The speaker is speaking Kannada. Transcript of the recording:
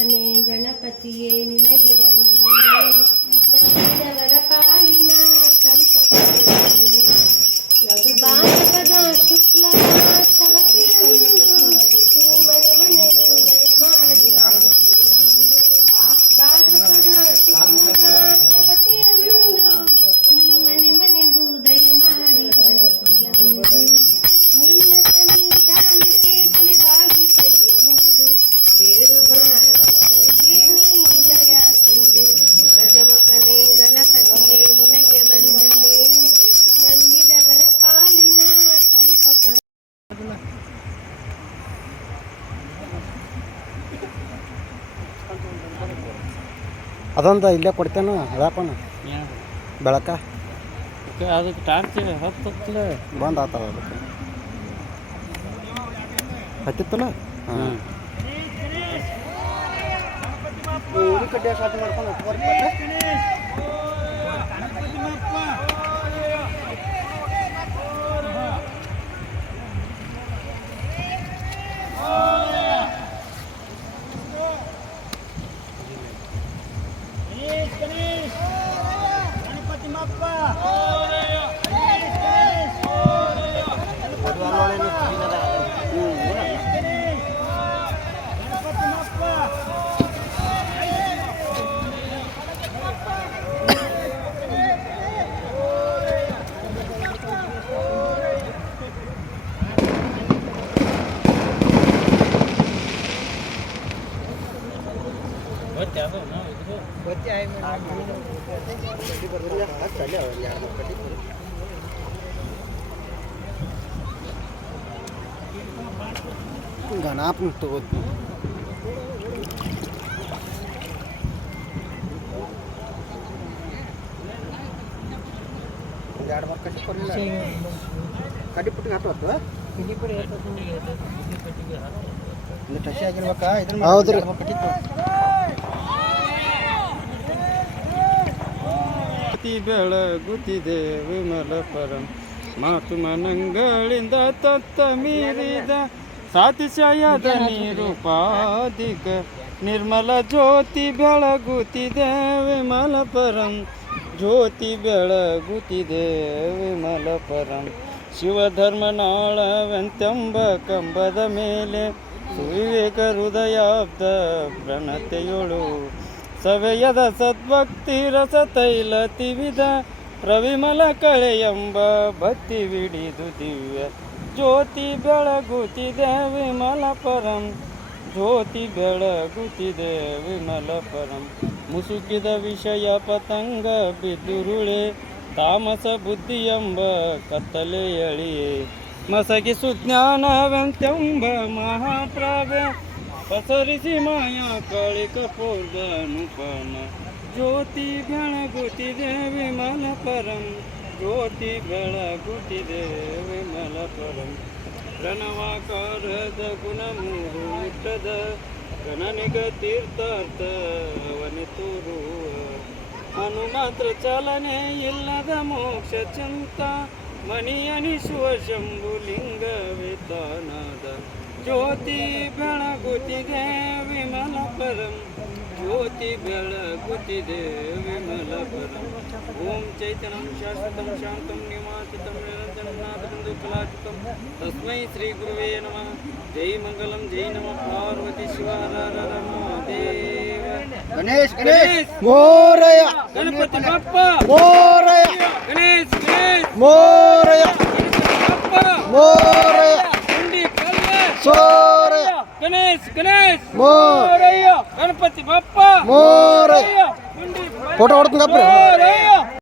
ಗಜಮುಖನೇ ಗಣಪತಿಯೇ ನಿನಗೆ ವಂದನೆ. ನಂಬಿದವರ ಪಾಲಿನ ಕಲ್ಪತರುವೇ. ಭಾದ್ರಪದ ಶುಕ್ಲದ ಸ್ತವತಿಯಂದು ಈ ಮನೆ ಮನೆಗೂ ದಯ ಮಾಡಿ ಭಾದ್ರಪದ ಶುಕ್ಲದ ಸ್ತವತಿಯಂದು ಈ ಮನೆ ಮನೆಗೂ ದಯ ಮಾಡಿ ನಿನ್ನ ಸನ್ನಿಧಾನಕ್ಕೆ ತಲೆದಾಗಿ ಕೈಯ ಮುಗಿದು ಬೇಡುವ ಭಕ್ತರಿಗೆ ನೀ ದಯ ಸಿಂಧು. ಗಜಮುಖನೇ ಗಣಪತಿಯೇ ನಿನಗೆ ವಂದನೆ. ನಂಬಿದವರ ಪಾಲಿನ ಕಲ್ಪತ ಅದೊಂದು ಇಲ್ಲೇ ಕೊಡ್ತೇನೆ ಅದಪ್ಪನ ಬೆಳಕ ಅದಕ್ಕೆ ಟಾರ್ಚ್ ಹತ್ತಲ್ಲ ಬಂದ್ ಆತವ ಅದಕ್ಕೆ ಹತ್ತಿತ್ತಲ್ಲ. ಹಾಂ ಕಡ್ಡೆ ಸಾಧ್ಯ ಮಾಡ್ಕೊಂಡು ಗಣಾಪನ ತಗೋತೀನಿ. ಎರಡು ಮೂರು ಕಟ್ಟಿ ಕೊಡಲಿಲ್ಲ ಕಡ್ಡಿ ಪುಟ್ಟಿಗೆ ಹಾಕೋದು ಟಚ್ ಆಗಿರ್ಬೇಕಾ ಇದ್ರ ಹೌದ್ರಿ ಬೆಳಗುತ್ತಿದೆ ವಿಮಲ ಪರಂ ಮಾತು ಮನಗಳಿಂದ ತತ್ತ ಮೀರಿದ ಸಾತಿಶಯದ ನಿರೂಪಾಧಿಕ ನಿರ್ಮಲ ಜ್ಯೋತಿ ಬೆಳಗುತ್ತಿದೆ ವಿಮಲ ಪರಂ ಜ್ಯೋತಿ ಬೆಳಗುತ್ತಿದೆ ವಿಮಲ ಪರಂ ಶಿವಧರ್ಮನಾಳವೆಂತೆಂಬ ಕಂಬದ ಮೇಲೆ ಸುವಿವೇಕ ಹೃದಯಾಬ್ದ ಪ್ರಣತೆಯೊಳು ಸವೆಯದ ಸದ್ಭಕ್ತಿ ರಸ ತೈಲ ತಿವಿದ ಪ್ರವಿಮಲ ಕಳೆಯೆಂಬ ಭಕ್ತಿ ವಿಡಿದು ದಿವ್ಯ ಜ್ಯೋತಿ ಬೆಳಗುತ್ತಿದೆ ವಿಮಲ ಪರಂ ಜ್ಯೋತಿ ಬೆಳಗುತ್ತಿದೆ ವಿಮಲ ಪರಂ ಮುಸುಕಿದ ವಿಷಯ ಪತಂಗ ಬಿದ್ದುರುಳೆ ತಾಮಸ ಬುದ್ಧಿ ಎಂಬ ಕತ್ತಲೆ ಎಳಿಯೇ ಮಸಗಿ ಸುಜ್ಞಾನವೆಂತೆಂಬ ಮಹಾಪ್ರಾವ್ಯ ಪಸರಿಸಿ ಮಾಯಾ ಕಾಳಿಕ ಪೂರ್ವ ಅನುಪಮ ಜ್ಯೋತಿ ಬೆಳಗುತ್ತಿದೆ ವಿಮಲ ಪರಂ ಜ್ಯೋತಿ ಬೆಳಗುತ್ತಿದೆ ವಿಮಲ ಪರಂ ಪ್ರಣವಾಕಾರದ ಗುಣಮೂರು ಮುಟ್ಟದ ಗಣನಿಗ ತೀರ್ಥಾರ್ಥ ಅವನಿ ತೋರುವ ಅನುಮಾತ್ರ ಚಾಲನೆ ಇಲ್ಲದ ಮೋಕ್ಷ ಚಿಂತ ಮಣಿಯನಿಸುವ ಶಂಭುಲಿಂಗ ವೇತಾನಾದ ಜ್ಯೋತಿ ಬೆಳಗುತ್ತಿದೆ ವಿಮಲ ಪರಂ ಜ್ಯೋತಿ ಬೆಳಗುತ್ತಿದೆ ವಿಮಲ ಪರಂ ಓಂ ಚೈತನ್ಯಂ ಶಾಶ್ವತಂ ಶಾಂತಂ ನಿವಾಸಿತಂ ನಿರಂಜನಂ ನಾದಬಿಂದು ಕಲಾಚಿತಂ ತಸ್ಮೈ ಶ್ರೀ ಗುರುವೇ ನಮಃ. ಜೈ ಮಂಗಲಂ ಜೈ ನಮಃ ಪಾರ್ವತಿ ಶಿವ ಹರ ಹರ ಮಹಾದೇವ. ಗಣೇಶ್ ಗಣೇಶ್ ಮೋರಯ ಗಣಪತಿ ಬಪ್ಪ ಮೋರಯ ಗಣೇಶ್ ಗಣೇಶ್ ಮೋರಯ ಬಪ್ಪ ಮೋರಯ ಗುಂಡಿ ಕಲ್ಲೆ ಸೋರಯ ಗಣೇಶ್ ಗಣೇಶ್ ಮೋರಯ ಗಣಪತಿ ಬಪ್ಪ ಮೋರಯ ಗುಂಡಿ ಫೋಟೋ ಹೊಡ್ತೀನಿ